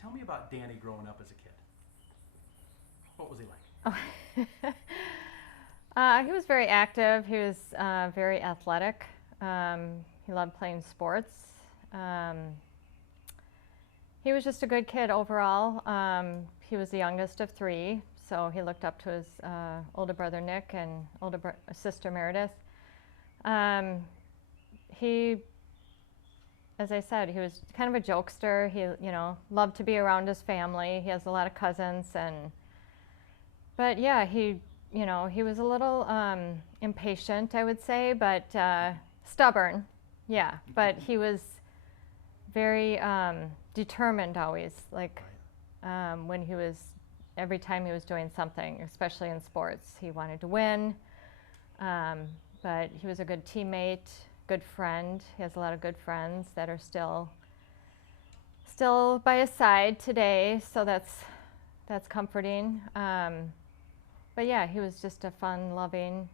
Tell me about Danny growing up as a kid. What was he like? Oh. He was very active. He was very athletic. He loved playing sports. Um, he was just a good kid overall. He was the youngest of three, so he looked up to his older brother Nick and sister Meredith. Um, he, as I said, he was kind of a jokester. He, loved to be around his family. He has a lot of cousins, but yeah, he was a little impatient, I would say, but stubborn. Yeah, but he was very determined always. Like when every time he was doing something, especially in sports, he wanted to win. But he was a good teammate, good friend. He has a lot of good friends that are still by his side today, so that's comforting. But yeah, he was just a fun, loving,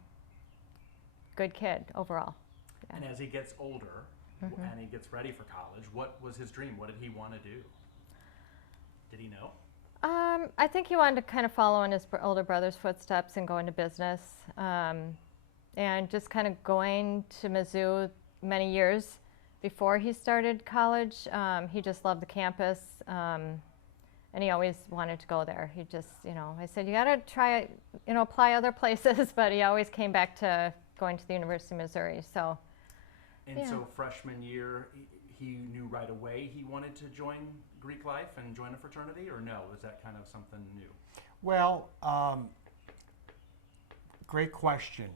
good kid overall. Yeah. And as he gets older and he gets ready for college, what was his dream? What did he want to do? Did he know? I think he wanted to kind of follow in his older brother's footsteps and go into business. And just kind of going to Mizzou many years before he started college. He just loved the campus. And he always wanted to go there. He just, I said, you got to try, apply other places, but he always came back to going to the University of Missouri. So, and so freshman year, he knew right away he wanted to join Greek life and join a fraternity, or no? Was that kind of something new? Well, great question.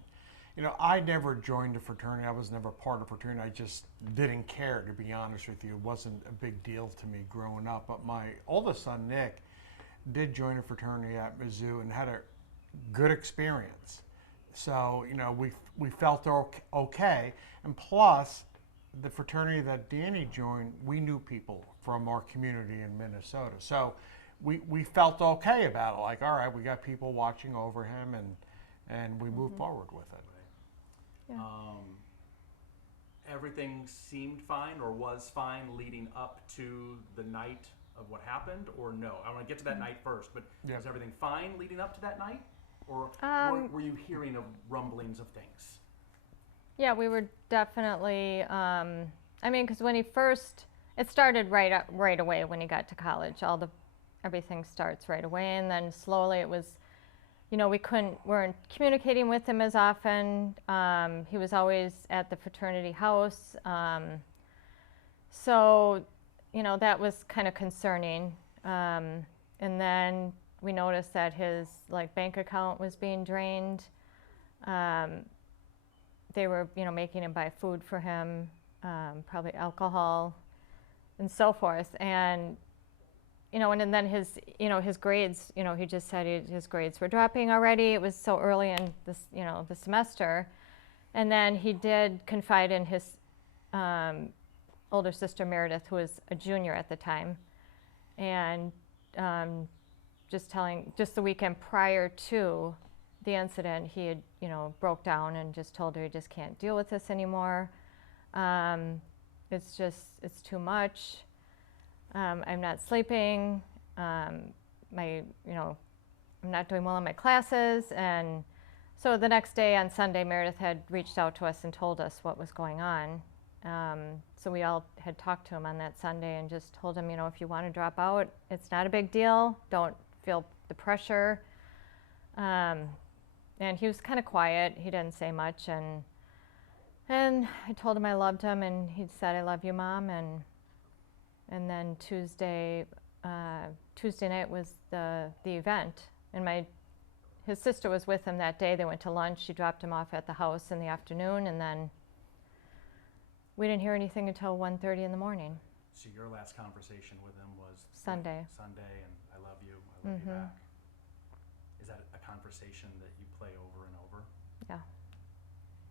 I never joined a fraternity. I was never part of a fraternity. I just didn't care, to be honest with you. It wasn't a big deal to me growing up. But my oldest son, Nick, did join a fraternity at Mizzou and had a good experience. So, we felt okay. And plus, the fraternity that Danny joined, we knew people from our community in Minnesota. So we felt okay about it. Like, all right, we got people watching over him, and we moved forward with it. yeah. Everything seemed fine or was fine leading up to the night of what happened, or no? I want to get to that night first, but was everything fine leading up to that night? Or were you hearing of rumblings of things? Yeah, we were definitely, because when it started right away when he got to college. Everything starts right away, and then slowly it was, we weren't communicating with him as often. He was always at the fraternity house. So, that was kind of concerning. And then we noticed that his bank account was being drained. They were, making him buy food for him, probably alcohol, and so forth. And and then his grades, he just said his grades were dropping already. It was so early in this, the semester. And then he did confide in his older sister Meredith, who was a junior at the time, and just the weekend prior to the incident, he had, broke down and just told her he just can't deal with this anymore. It's too much. I'm not sleeping. I'm not doing well in my classes. And so the next day on Sunday, Meredith had reached out to us and told us what was going on. So we all had talked to him on that Sunday and just told him, if you want to drop out, it's not a big deal. Don't feel the pressure. And he was kind of quiet. He didn't say much. And I told him I loved him, and he said, I love you, Mom. And then Tuesday night was the event, and his sister was with him that day. They went to lunch. She dropped him off at the house in the afternoon, and then we didn't hear anything until 1:30 in the morning. So your last conversation with him was Sunday, and I love you back. Is that a conversation that you play over and over? Yeah,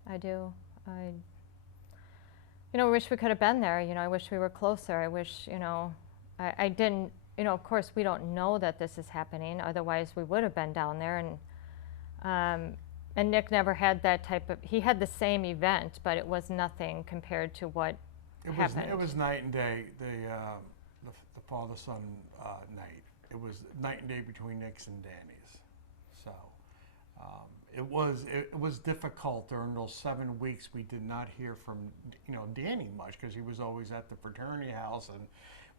I do. I wish we could have been there. I wish we were closer. I wish, I didn't, of course we don't know that this is happening. Otherwise we would have been down there. And Nick never had that he had the same event, but it was nothing compared to what happened. It was night and day. The father-son night. It was night and day between Nick's and Danny's. So it was difficult during those 7 weeks. We did not hear from Danny much because he was always at the fraternity house and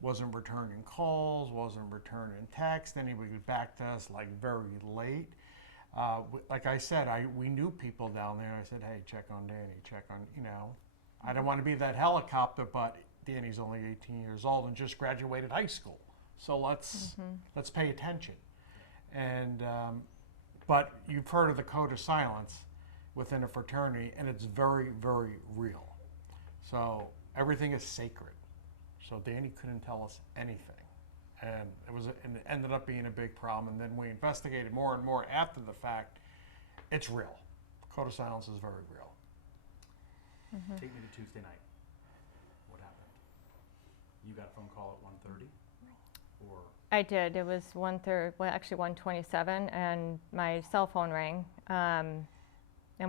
wasn't returning calls, wasn't returning texts. Then he would get back to us like very late. Like I said, we knew people down there. I said, hey, check on Danny, check on, I don't want to be that helicopter, but Danny's only 18 years old and just graduated high school. So let's pay attention. And but you've heard of the code of silence within a fraternity, and it's very, very real. So everything is sacred. So Danny couldn't tell us anything. And it ended up being a big problem. And then we investigated more and more after the fact. It's real. Code of silence is very real. Take me to Tuesday night. What happened? You got a phone call at 1:30, or I did. It was 1:30, well, actually 1:27, and my cell phone rang. And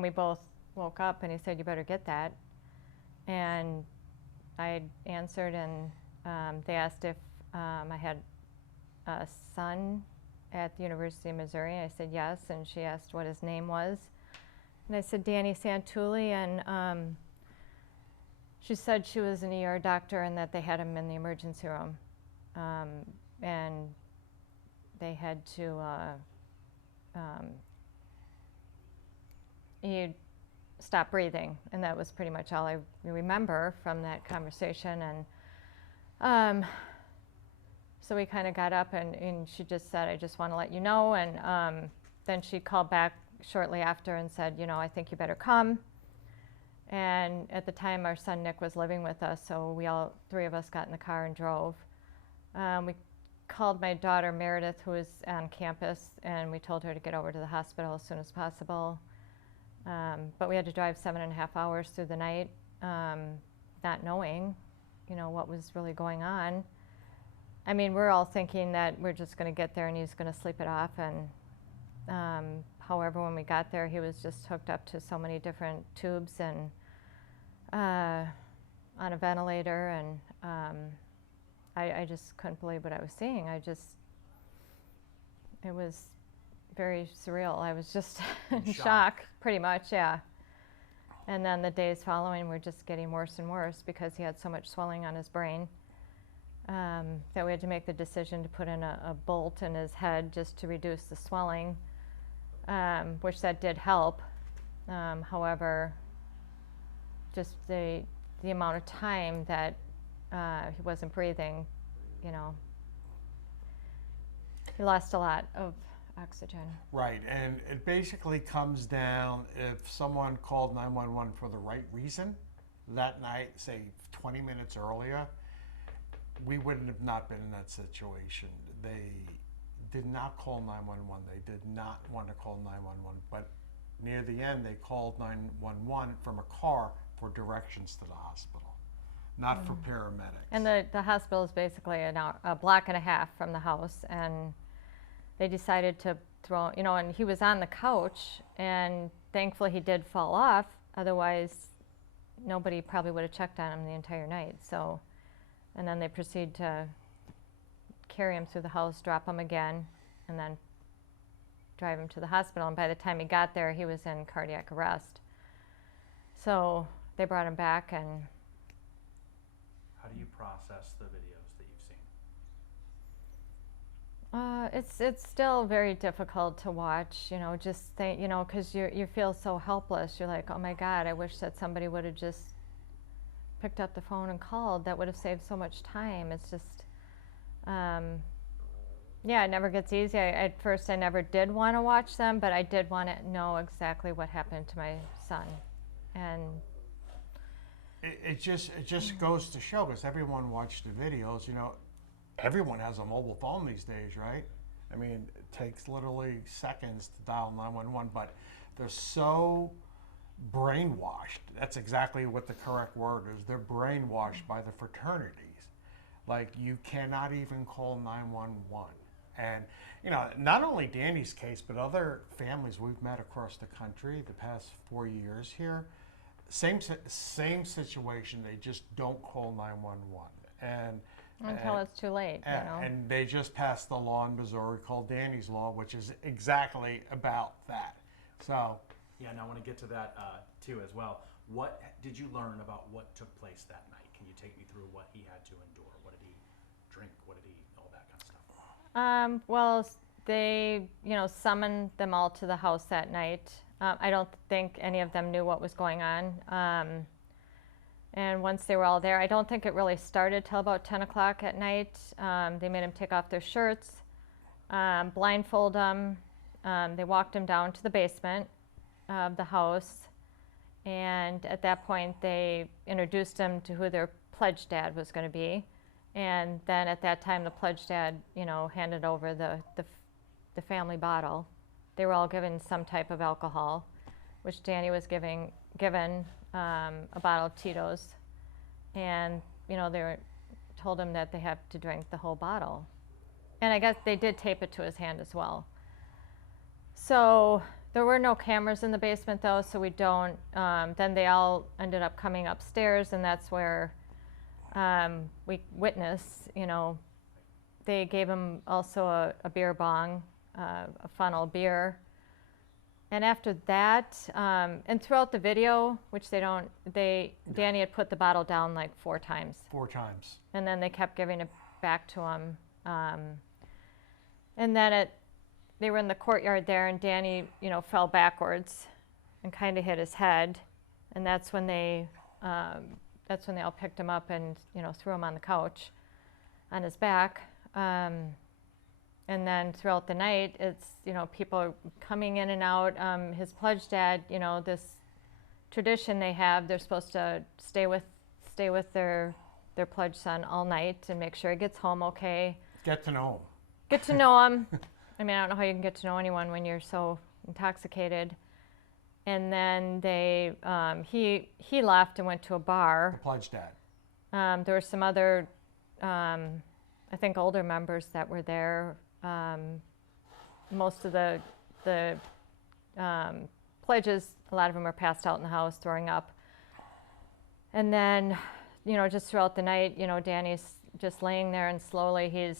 we both woke up, and he said, "You better get that." And I answered, and they asked if I had a son at the University of Missouri. I said yes, and she asked what his name was. And I said Danny Santulli, and she said she was an ER doctor and that they had him in the emergency room. And they had to, he stopped breathing, and that was pretty much all I remember from that conversation. And so we kind of got up, and she just said, "I just want to let you know." And then she called back shortly after and said, "I think you better come." And at the time, our son Nick was living with us, so we all three of us got in the car and drove. We called my daughter Meredith, who was on campus, and we told her to get over to the hospital as soon as possible. But we had to drive 7.5 hours through the night, not knowing, what was really going on. I mean, we're all thinking that we're just going to get there and he's going to sleep it off. And however, when we got there, he was just hooked up to so many different tubes and on a ventilator. And I just couldn't believe what I was seeing. It was very surreal. I was just in shock, pretty much, yeah. And then the days following were just getting worse and worse because he had so much swelling on his brain. That we had to make the decision to put in a bolt in his head just to reduce the swelling, which that did help. However, just the amount of time that he wasn't breathing, he lost a lot of oxygen. Right, and it basically comes down if someone called 911 for the right reason that night, say 20 minutes earlier, we wouldn't have not been in that situation. They did not call 911. They did not want to call 911, but near the end, they called 911 from a car for directions to the hospital, not for paramedics. And the hospital is basically a block and a half from the house, and they decided to throw, and he was on the couch, and thankfully he did fall off. Otherwise, nobody probably would have checked on him the entire night. So. And then they proceed to carry him through the house, drop him again, and then drive him to the hospital. And by the time he got there, he was in cardiac arrest. So they brought him back. And how do you process the videos that you've seen? It's still very difficult to watch, just think, because you feel so helpless. You're like, oh my God, I wish that somebody would have just picked up the phone and called. That would have saved so much time. It's just, it never gets easy. At first, I never did want to watch them, but I did want to know exactly what happened to my son. And it just goes to show, because everyone watched the videos. Everyone has a mobile phone these days, right? I mean, it takes literally seconds to dial 911, but they're so brainwashed. That's exactly what the correct word is. They're brainwashed by the fraternities. Like, you cannot even call 911. And, not only Danny's case, but other families we've met across the country the past 4 years here, same situation. They just don't call 911. And Until it's too late, you know. And they just passed the law in Missouri called Danny's Law, which is exactly about that. So. Yeah, and I want to get to that too as well. What did you learn about what took place that night? Can you take me through what he had to endure? What did he drink? What did he, all that kind of stuff? Well, they, summoned them all to the house that night. I don't think any of them knew what was going on. And once they were all there, I don't think it really started till about 10 o'clock at night. They made them take off their shirts, blindfold them. They walked them down to the basement of the house. And at that point, they introduced them to who their pledge dad was going to be. And then at that time, the pledge dad, handed over the family bottle. They were all given some type of alcohol, which Danny was given a bottle of Tito's. And, they were told him that they have to drink the whole bottle. And I guess they did tape it to his hand as well. So there were no cameras in the basement, though, so we don't. Then they all ended up coming upstairs, and that's where we witness. They gave him also a beer bong, a funnel beer. And after that, and throughout the video, which Danny had put the bottle down like 4 times. 4 times. And then they kept giving it back to him. And then they were in the courtyard there, and Danny, fell backwards and kind of hit his head. And that's when they all picked him up and, threw him on the couch on his back. And then throughout the night, it's, people coming in and out. His pledge dad, this tradition they have, they're supposed to stay with their pledge son all night and make sure he gets home okay. Get to know him. Get to know him. I mean, I don't know how you can get to know anyone when you're so intoxicated. And then he left and went to a bar. The pledge dad. There were some other, I think, older members that were there. Most of the pledges, a lot of them are passed out in the house, throwing up. And then, just throughout the night, Danny's just laying there, and slowly he's,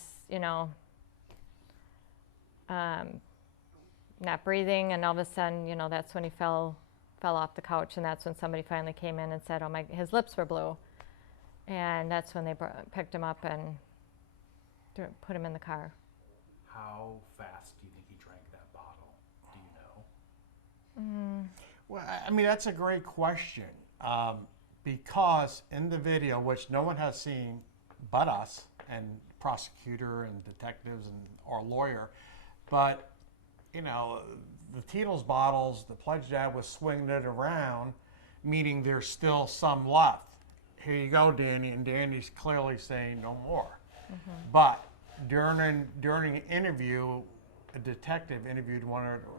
not breathing, and all of a sudden, that's when he fell off the couch, and that's when somebody finally came in and said, his lips were blue. And that's when they picked him up and put him in the car. How fast do you think he drank that bottle? Do you know? Well, I mean, that's a great question. Because in the video, which no one has seen but us and prosecutor and detectives and our lawyer, but, the Tito's bottles, the pledge dad was swinging it around, meaning there's still some left. Here you go, Danny, and Danny's clearly saying no more. Mm-hmm. But during an interview, a detective interviewed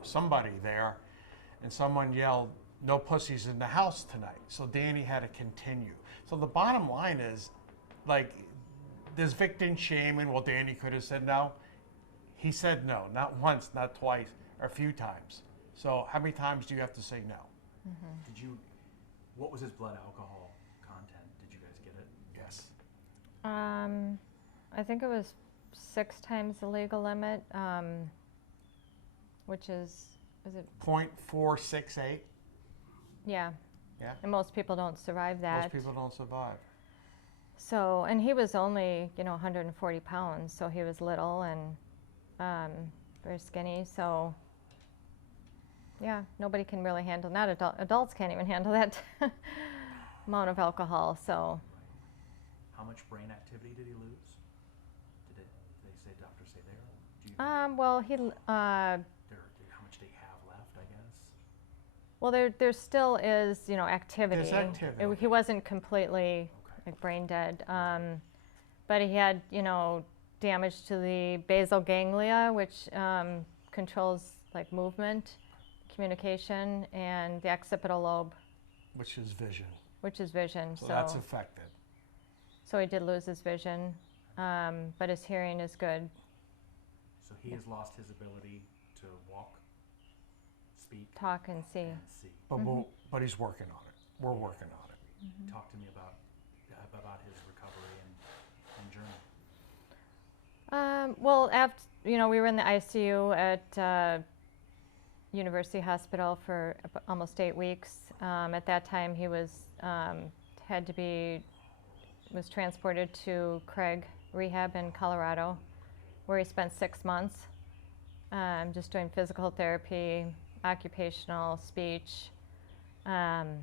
somebody there, and someone yelled, "No pussies in the house tonight." So Danny had to continue. So the bottom line is, there's victim shaming. Well, Danny could have said no. He said no, not once, not twice, or a few times. So how many times do you have to say no? Mm-hmm. What was his blood alcohol content? Did you guys get it? Yes. I think it was 6 times the legal limit, which is it? 0.468. Yeah. Yeah. And most people don't survive that. Most people don't survive. So, and he was only, 140 pounds, so he was little and very skinny. So, yeah, nobody can really handle. Not adults can't even handle that amount of alcohol. So. How much brain activity did he lose? Did they say, doctors say there? Do you Well, he. how much do they have left? I guess. Well, there still is, activity. There's activity. He wasn't completely brain dead, but he had, damage to the basal ganglia, which controls movement, communication, and the occipital lobe, Which is vision. So that's affected. So he did lose his vision, but his hearing is good. So he has lost his ability to walk, speak, talk, and see. But he's working on it. We're working on it. Talk to me about his recovery and journey. Well, after, we were in the ICU at University Hospital for almost 8 weeks. At that time, he was was transported to Craig Rehab in Colorado, where he spent 6 months, just doing physical therapy, occupational, speech. And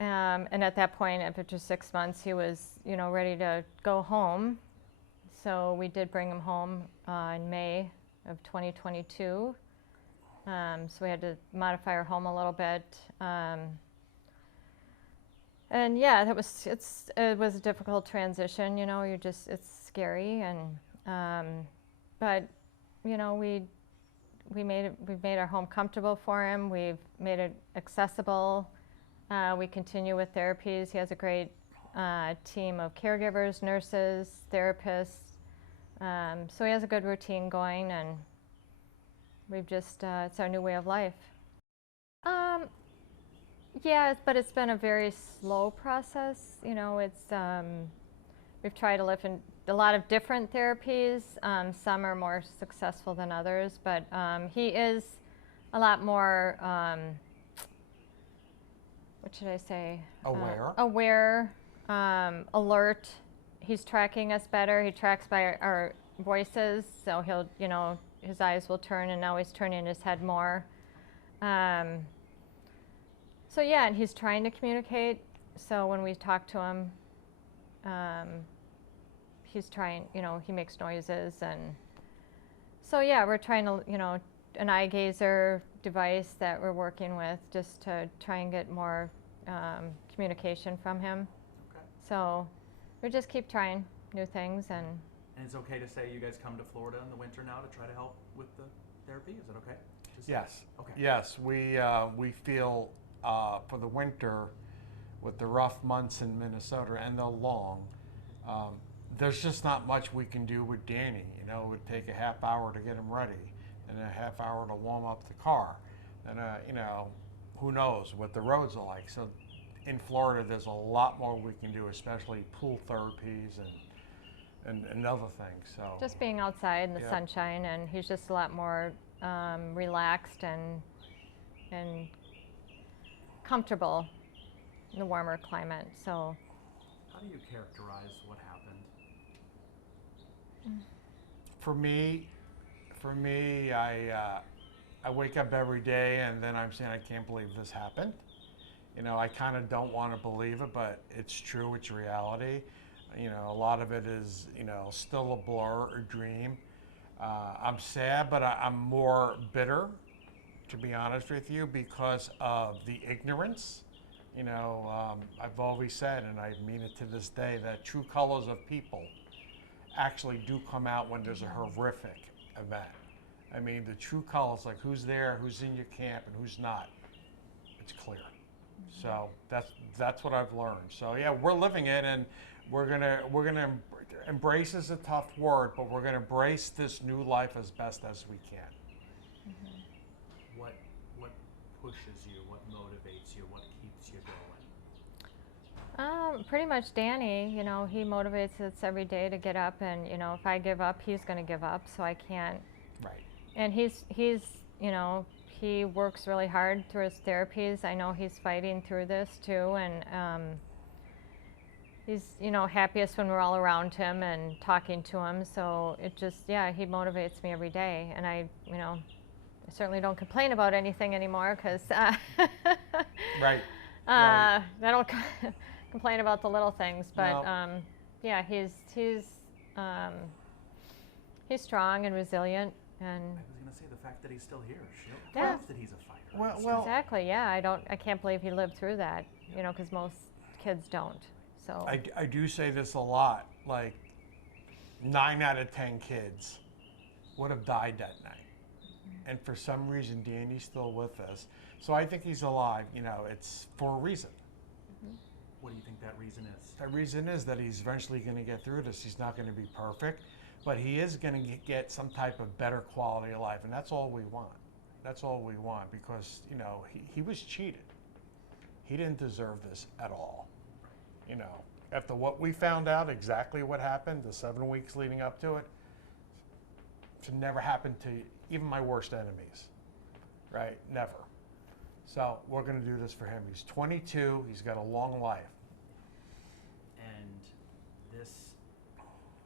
at that point, after 6 months, he was, ready to go home. So we did bring him home in May of 2022. So we had to modify our home a little bit. And yeah, it was a difficult transition. It's scary, and but we've made our home comfortable for him. We've made it accessible. We continue with therapies. He has a great team of caregivers, nurses, therapists. So he has a good routine going, and we've just, it's our new way of life. Yeah, but it's been a very slow process. We've tried to live in a lot of different therapies. Some are more successful than others, but he is a lot more, what should I say? Aware. Alert. He's tracking us better. He tracks by our voices, so he'll, his eyes will turn, and now he's turning his head more. So yeah, and he's trying to communicate. So when we talk to him, he's trying, he makes noises, and so yeah, we're trying to, an eye gazer device that we're working with just to try and get more communication from him. Okay. So we just keep trying new things, and it's okay to say you guys come to Florida in the winter now to try to help with the therapy? Is that okay? Yes. Okay. Yes, we feel for the winter, with the rough months in Minnesota and the long, there's just not much we can do with Danny. It would take a half hour to get him ready, and a half hour to warm up the car, and who knows what the roads are like. So in Florida, there's a lot more we can do, especially pool therapies and other things. So just being outside in the Yeah. sunshine, and he's just a lot more relaxed and comfortable in the warmer climate. So How do you characterize what happened? For me, I wake up every day and then I'm saying, I can't believe this happened. I kind of don't want to believe it, but it's true, it's reality. A lot of it is, still a blur, a dream. I'm sad, but I'm more bitter, to be honest with you, because of the ignorance. I've always said, and I mean it to this day, that true colors of people actually do come out when there's a horrific event. I mean, the true colors, like who's there, who's in your camp, and who's not, it's clear. So that's what I've learned. So yeah, we're living it, and we're gonna embrace is a tough word, but we're gonna embrace this new life as best as we can. What pushes you? What motivates you? What keeps you going? Pretty much Danny, he motivates us every day to get up, and if I give up, he's going to give up, so I can't. Right. And he's he works really hard through his therapies. I know he's fighting through this too, and he's happiest when we're all around him and talking to him. So it just, he motivates me every day, and I certainly don't complain about anything anymore, because Right. I don't complain about the little things, but No. he's strong and resilient, and I was going to say the fact that he's still here Yeah. proves that he's a fighter. Well, exactly, I can't believe he lived through that, because most kids don't. So I do say this a lot, like 9 out of 10 kids would have died that night. And for some reason, Danny's still with us. So I think he's alive. It's for a reason. What do you think that reason is? That reason is that he's eventually going to get through this. He's not going to be perfect, but he is going to get some type of better quality of life. And that's all we want. That's all we want, because, he was cheated. He didn't deserve this at all. after what we found out, exactly what happened, the 7 weeks leading up to it, it never happened to even my worst enemies, right? Never. So we're going to do this for him. He's 22. He's got a long life. And this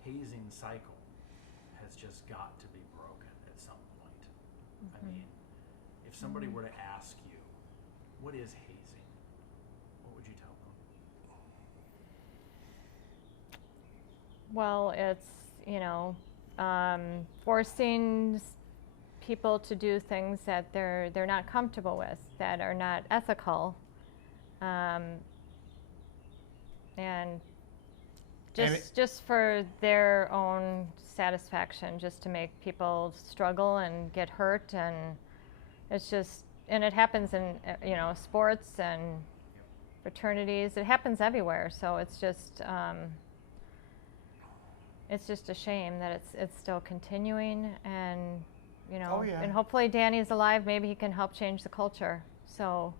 hazing cycle has just got to be broken at some point. I mean, if somebody were to ask you, what is hazing? What would you tell them? Well, it's, forcing people to do things that they're not comfortable with, that are not ethical, and just for their own satisfaction, just to make people struggle and get hurt, and it's just, and it happens in sports and fraternities. It happens everywhere, so it's just a shame that it's still continuing, and and hopefully Danny's alive. Maybe he can help change the culture. So,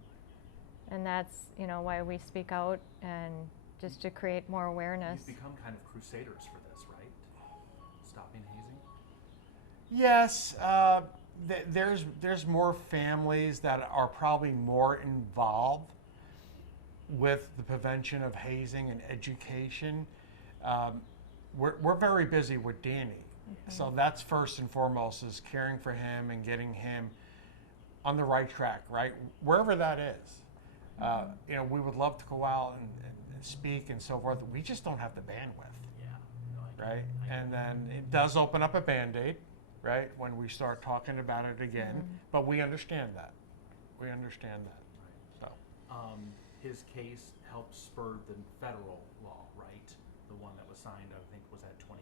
and that's why we speak out, and just to create more awareness. You've become kind of crusaders for this, right? Stopping hazing. Yes, there's more families that are probably more involved with the prevention of hazing and education. We're very busy with Danny. So that's first and foremost, is caring for him and getting him on the right track, right? Wherever that is. We would love to go out and speak and so forth. We just don't have the bandwidth. Yeah. Right? And then it does open up a Band-Aid, right? When we start talking about it again. But we understand that. We understand that. Right. So. His case helped spur the federal law, right? The one that was signed, I think, was that 22?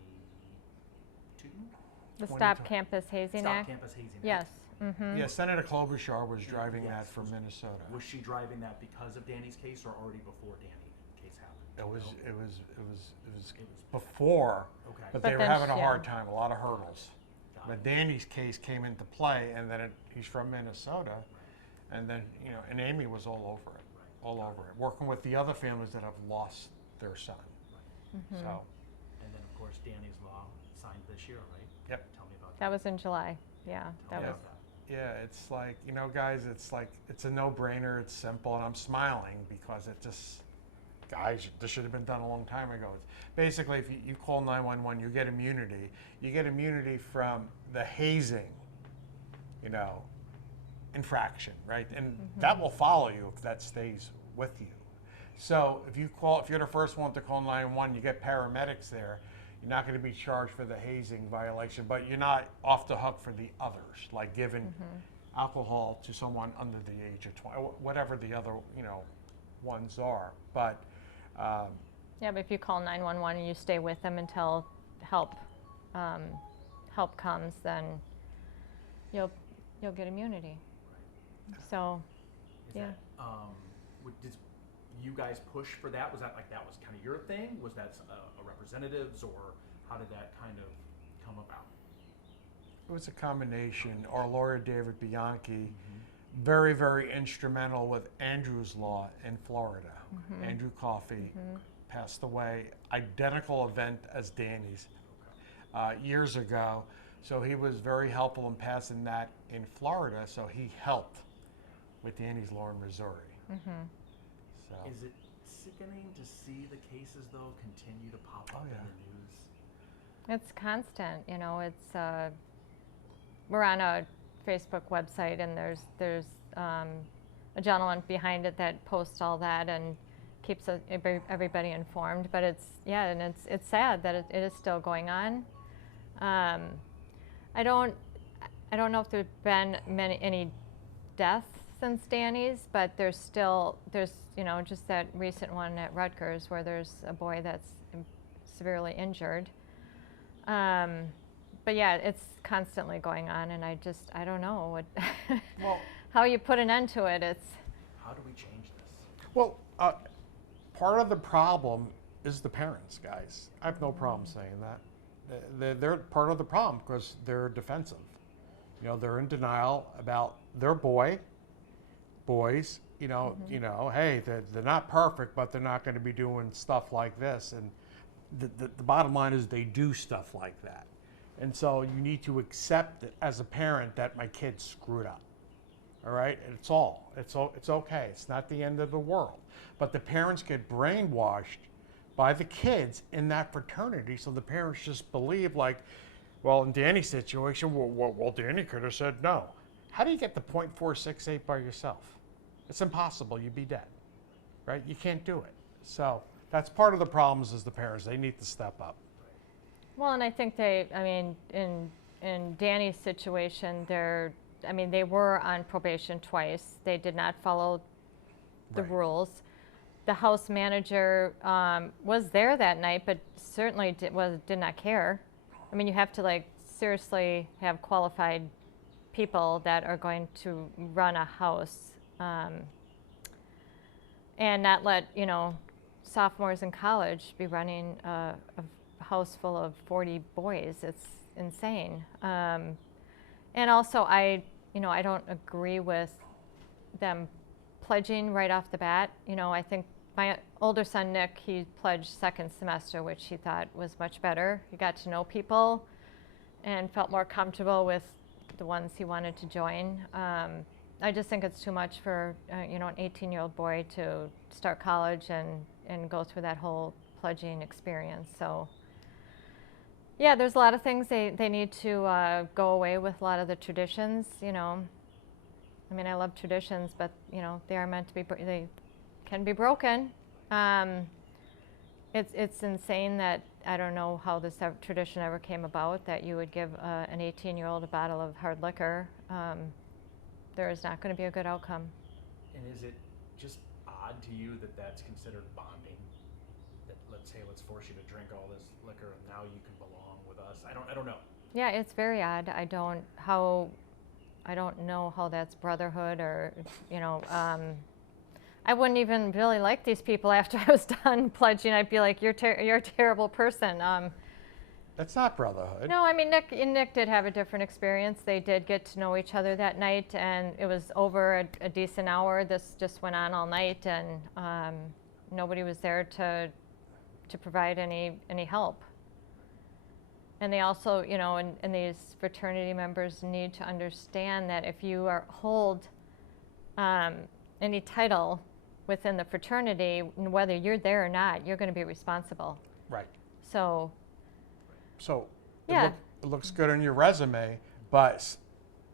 The Stop Campus Hazing Act? Stop Campus Hazing Act. Yes. Yeah, Senator Klobuchar was driving that from Minnesota. Was she driving that because of Danny's case, or already before Danny's case happened? It was before, Okay. but they were having a hard time, a lot of hurdles. But Danny's case came into play, and then he's from Minnesota, and then and Amy was all over it, all over it, working with the other families that have lost their son. Right. So. And then of course Danny's law signed this year, right? Yep. Tell me about that. That was in July. Yeah, Tell me was. about that. Yeah, it's like, guys, it's a no-brainer. It's simple, and I'm smiling because guys, this should have been done a long time ago. It's basically, if you call 911, you get immunity. You get immunity from the hazing, infraction, right? And that will follow you if that stays with you. So if you're the first one to call 911, you get paramedics there. You're not going to be charged for the hazing violation, but you're not off the hook for the others, like giving alcohol to someone under the age of 20, whatever the other, ones are. But but if you call 911 and you stay with them until help comes, then you'll get immunity. So, Did you guys push for that? Was that kind of your thing? Was that a representative's, or how did that kind of come about? it was a combination. Our lawyer, David Bianchi, very, very instrumental with Andrew's Law in Florida. Andrew Coffey passed away, identical event as Danny's years ago. So he was very helpful in passing that in Florida, so he helped with Danny's Law in Missouri. So. Is it sickening to see the cases, though, continue to pop up in the news? It's constant, you know, it's, we're on a Facebook website, and there's a gentleman behind it that posts all that and keeps everybody informed. But it's, yeah, and it's sad that it is still going on. I don't know if there's been any deaths since Danny's, but there's you know, just that recent one at Rutgers where there's a boy that's severely injured. But yeah, it's constantly going on, and I don't know what well, how you put an end to it. It's how do we change this? Well, part of the problem is the parents, guys. I have no problem saying that. They're part of the problem because they're defensive. You know, they're in denial about their boys, hey, they're not perfect, but they're not going to be doing stuff like this. And the bottom line is they do stuff like that. And so you need to accept it as a parent that my kid screwed up. All right? It's okay. It's not the end of the world. But the parents get brainwashed by the kids in that fraternity, so the parents just believe, like, well, in Danny's situation, well, Danny could have said no. How do you get to .468 by yourself? It's impossible. You'd be dead, right? You can't do it. So that's part of the problems is the parents. They need to step up. Well, and I think in Danny's situation, they were on probation twice. They did not follow the rules. The house manager was there that night, but certainly did not care. I mean, you have to seriously have qualified people that are going to run a house, and not let sophomores in college be running a house full of 40 boys. It's insane. And also, I don't agree with them pledging right off the bat. I think my older son, Nick, he pledged second semester, which he thought was much better. He got to know people and felt more comfortable with the ones he wanted to join. I just think it's too much for an 18-year-old boy to start college and go through that whole pledging experience. So yeah, there's a lot of things they need to go away with, a lot of the traditions. I love traditions, but they are meant to be. They can be broken. It's insane that I don't know how this tradition ever came about, that you would give an 18-year-old a bottle of hard liquor. There is not going to be a good outcome. And is it just odd to you that that's considered bonding? That let's force you to drink all this liquor and now you can belong with us. I don't know. Yeah, it's very odd. I don't know how that's brotherhood or I wouldn't even really like these people after I was done pledging. I'd be like, you're a terrible person. That's not brotherhood. No, I mean, Nick did have a different experience. They did get to know each other that night, and it was over a decent hour. This just went on all night, and nobody was there to provide any help. And they also, and these fraternity members need to understand that if you hold any title within the fraternity, whether you're there or not, you're going to be responsible. Right. So yeah. It looks good on your resume, but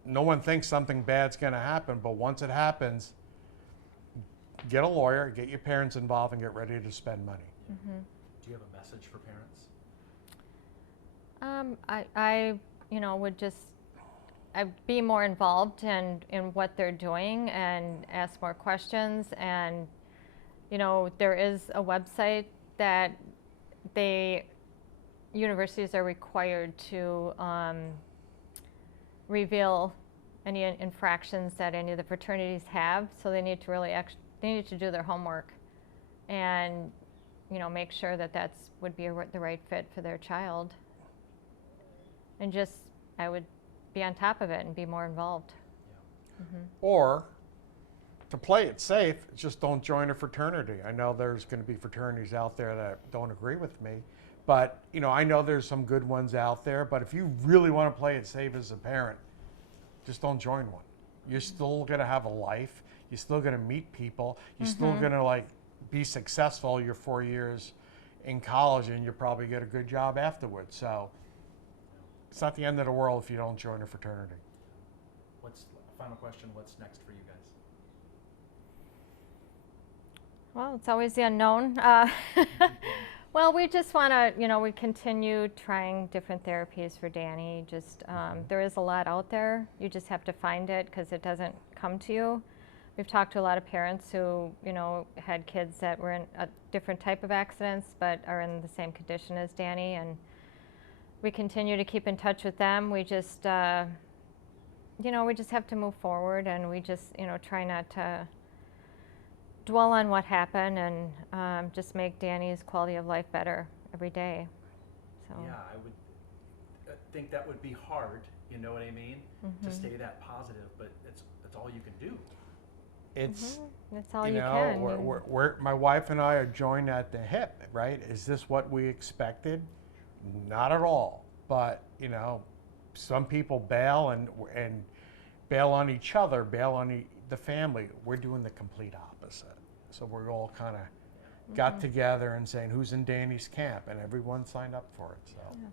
no one thinks something bad's going to happen. But once it happens, get a lawyer, get your parents involved, and get ready to spend money. Mm-hmm. Do you have a message for parents? I I'd be more involved in what they're doing and ask more questions. And, there is a website that universities are required to reveal any infractions that any of the fraternities have. So they need to do their homework and, make sure that would be the right fit for their child. And I would be on top of it and be more involved. Yeah. Mm-hmm. Or, to play it safe, just don't join a fraternity. I know there's going to be fraternities out there that don't agree with me, but I know there's some good ones out there. But if you really want to play it safe as a parent, just don't join one. You're still going to have a life. You're still going to meet people. You're still going to be successful your 4 years in college, and you'll probably get a good job afterwards. So it's not the end of the world if you don't join a fraternity. Final question, what's next for you guys? Well, it's always the unknown. Well, we just want to, we continue trying different therapies for Danny. There is a lot out there. You just have to find it because it doesn't come to you. We've talked to a lot of parents who, had kids that were in a different type of accidents but are in the same condition as Danny, and we continue to keep in touch with them. We just, we just have to move forward, and we just, try not to dwell on what happened, and just make Danny's quality of life better every day. So. Yeah, I would think that would be hard, you know what I mean? Mm-hmm. To stay that positive, but it's all you can do. it's That's all you you know, can. my wife and I are joined at the hip, right? Is this what we expected? Not at all. But you know, some people bail and bail on each other, bail on the family. We're doing the complete opposite. So we're all kind of got together and saying, who's in Danny's camp? And everyone signed up for it. So. Yeah.